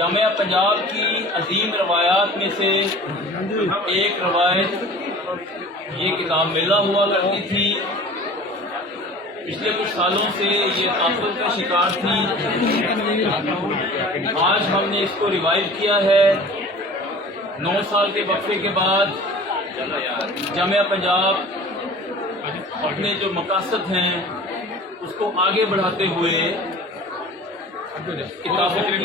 جامعہ پنجاب کی عظیم روایات میں سے ایک روایت یہ کتاب میلہ ہوا کرتی تھی۔ پچھلے کچھ سالوں سے یہ تعطل کا شکار تھی۔ آج ہم نے اس کو ریوائیو کیا ہے۔ 9 سال کے وقفے کے بعد جامعہ پنجاب اپنے جو مقاصد ہیں اس کو آگے بڑھاتے ہوئے کتابوں کی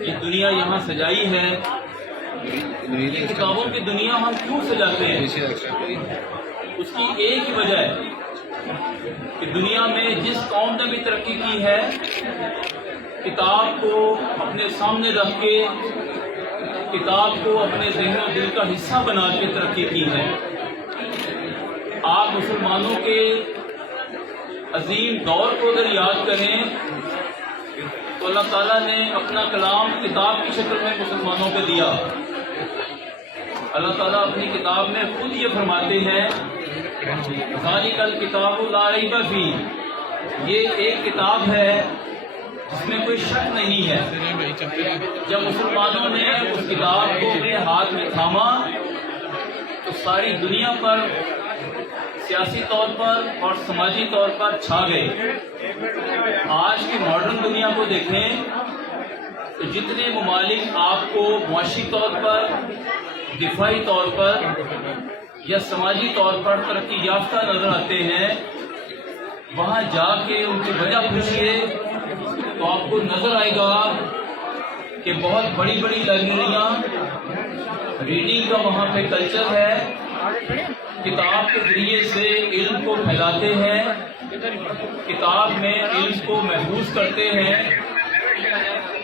یہ دنیا یہاں سجائی ہے۔ یہ کتابوں کی دنیا ہم کیوں سجاتے ہیں؟ اس کی ایک ہی وجہ ہے کہ دنیا میں جس قوم نے بھی ترقی کی ہے، کتاب کو اپنے سامنے رکھ کے، کتاب کو اپنے ذہن و دل کا حصہ بنا کے ترقی کی ہے۔ آپ مسلمانوں کے عظیم دور کو اگر یاد کریں تو اللہ تعالیٰ نے اپنا کلام کتاب کی شکل میں مسلمانوں کو دیا۔ اللہ تعالیٰ اپنی کتاب میں خود یہ فرماتے ہیں، ذالک الکتاب لا ریب فیہ، یہ ایک کتاب ہے جس میں کوئی شک نہیں ہے۔ جب مسلمانوں نے اس کتاب کو اپنے ہاتھ میں تھاما تو ساری دنیا پر سیاسی طور پر اور سماجی طور پر چھا گئے۔ آج کی ماڈرن دنیا کو دیکھیں تو جتنے ممالک آپ کو معاشی طور پر، دفاعی طور پر یا سماجی طور پر ترقی یافتہ نظر آتے ہیں، وہاں جا کے ان کی وجہ پوچھیے تو آپ کو نظر آئے گا کہ بہت بڑی بڑی لائبریریاں، ریڈنگ کا وہاں پہ کلچر ہے، کتاب کے ذریعے سے علم کو پھیلاتے ہیں، کتاب میں علم کو محفوظ کرتے ہیں،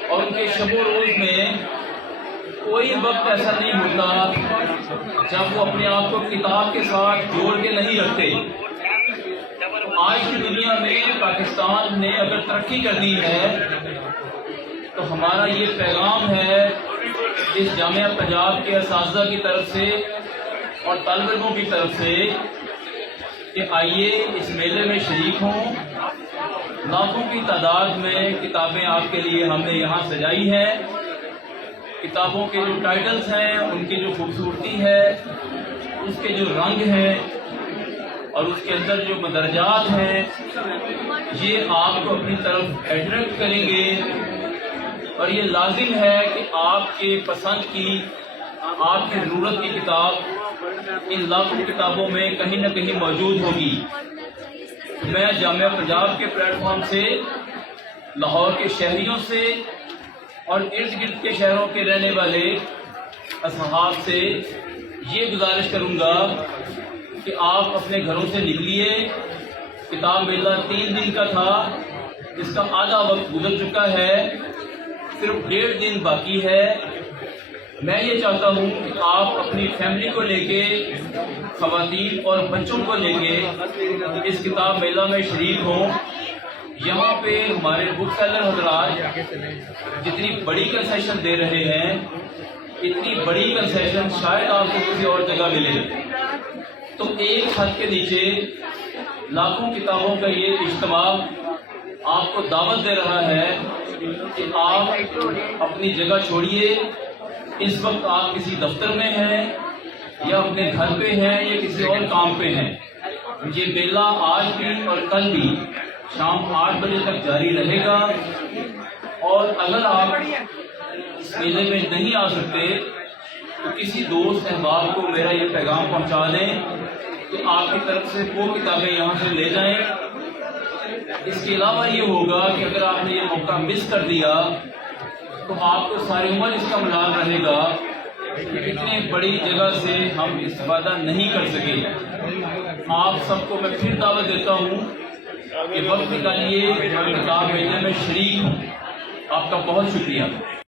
اور ان کے شب و روز میں کوئی وقت ایسا نہیں ہوتا جب وہ اپنے آپ کو کتاب کے ساتھ جوڑ کے نہیں رکھتے۔ آج کی دنیا میں پاکستان نے اگر ترقی کرنی ہے تو ہمارا یہ پیغام ہے اس جامعہ پنجاب کے اساتذہ کی طرف سے اور طالب علموں کی طرف سے کہ آئیے اس میلے میں شریک ہوں۔ لاکھوں کی تعداد میں کتابیں آپ کے لیے ہم نے یہاں سجائی ہیں۔ کتابوں کے جو ٹائٹلز ہیں، ان کی جو خوبصورتی ہے، اس کے جو رنگ ہیں اور اس کے اندر جو مدرجات ہیں، یہ آپ کو اپنی طرف اٹریکٹ کریں گے، اور یہ لازم ہے کہ آپ کے پسند کی، آپ کی ضرورت کی کتاب ان لاکھوں کتابوں میں کہیں نہ کہیں موجود ہوگی۔ میں جامعہ پنجاب کے پلیٹ فارم سے، لاہور کے شہریوں سے اور ارد گرد کے شہروں کے رہنے والے اصحاب سے یہ گزارش کروں گا کہ آپ اپنے گھروں سے نکلیے۔ کتاب میلہ 3 دن کا تھا، جس کا آدھا وقت گزر چکا ہے، صرف 1.5 دن باقی ہے۔ میں یہ چاہتا ہوں کہ آپ اپنی فیملی کو لے کے، خواتین اور بچوں کو لے کے اس کتاب میلہ میں شریک ہوں۔ یہاں پہ ہمارے بک سیلر حضرات جتنی بڑی کنسیشن دے رہے ہیں، اتنی بڑی کنسیشن شاید آپ کو کسی اور جگہ ملے۔ تو ایک چھت کے نیچے لاکھوں کتابوں کا یہ اجتماع آپ کو دعوت دے رہا ہے کہ آپ اپنی جگہ چھوڑیے۔ اس وقت آپ کسی دفتر میں ہیں یا اپنے گھر پہ ہیں یا کسی اور کام پہ ہیں۔ یہ میلہ آج بھی اور کل بھی شام 8 بجے تک جاری رہے گا، اور اگر آپ اس میلے میں نہیں آ سکتے تو کسی دوست احباب کو میرا یہ پیغام پہنچا دیں کہ آپ کی طرف سے وہ کتابیں یہاں سے لے جائیں۔ اس کے علاوہ یہ ہوگا کہ اگر آپ نے یہ موقع مس کر دیا تو آپ کو ساری عمر اس کا ملال رہے گا کہ اتنی بڑی جگہ سے ہم استفادہ نہیں کر سکے۔ آپ سب کو میں پھر دعوت دیتا ہوں کہ وقت نکالیے، کتاب میلے میں شریک ہوں۔ آپ کا بہت شکریہ۔